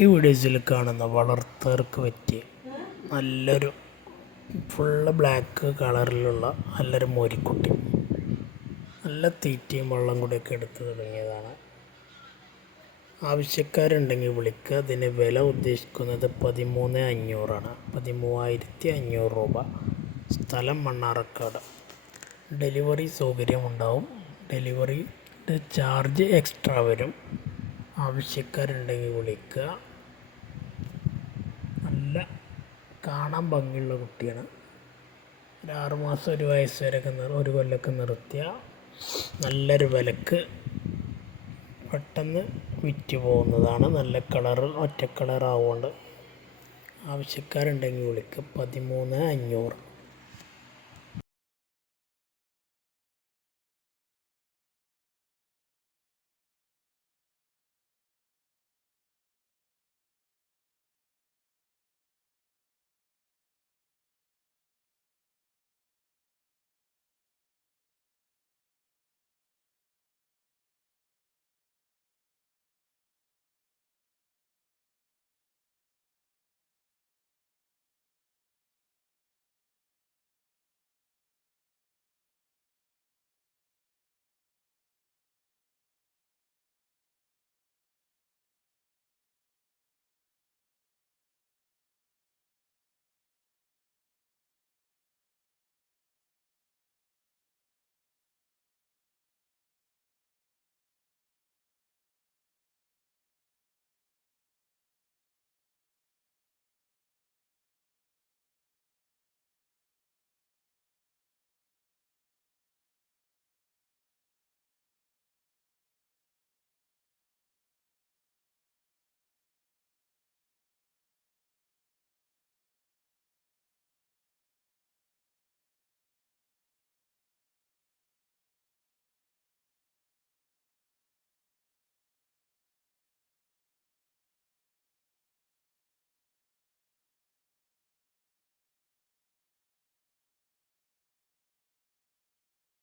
ഈ വീഡിയോസിൽ കാണുന്ന വളർത്തർക്ക് പറ്റിയ നല്ലൊരു ഫുള്ള് ബ്ലാക്ക് കളറിലുള്ള നല്ലൊരു മോരിക്കുട്ടി, നല്ല തീറ്റയും വെള്ളം കൂടിയൊക്കെ എടുത്ത് തുടങ്ങിയതാണ്. ആവശ്യക്കാരുണ്ടെങ്കിൽ വിളിക്കുക. അതിന് വില ഉദ്ദേശിക്കുന്നത് 13,500 13,500 രൂപ. സ്ഥലം മണ്ണാർക്കാട്. ഡെലിവറി സൗകര്യമുണ്ടാവും. ഡെലിവറിയുടെ ചാർജ് എക്സ്ട്രാ വരും. ആവശ്യക്കാരുണ്ടെങ്കിൽ വിളിക്കുക. നല്ല കാണാൻ ഭംഗിയുള്ള കുട്ടിയാണ്. ഒരു 6 മാസം 1 വയസ്സ് വരെയൊക്കെ 1 കൊല്ലമൊക്കെ നിർത്തിയ നല്ലൊരു വിലക്ക് പെട്ടെന്ന് വിറ്റ് പോകുന്നതാണ്. നല്ല കളറ്, ഒറ്റ കളറാവുകൊണ്ട്. ആവശ്യക്കാരുണ്ടെങ്കിൽ വിളിക്കുക. 13,500.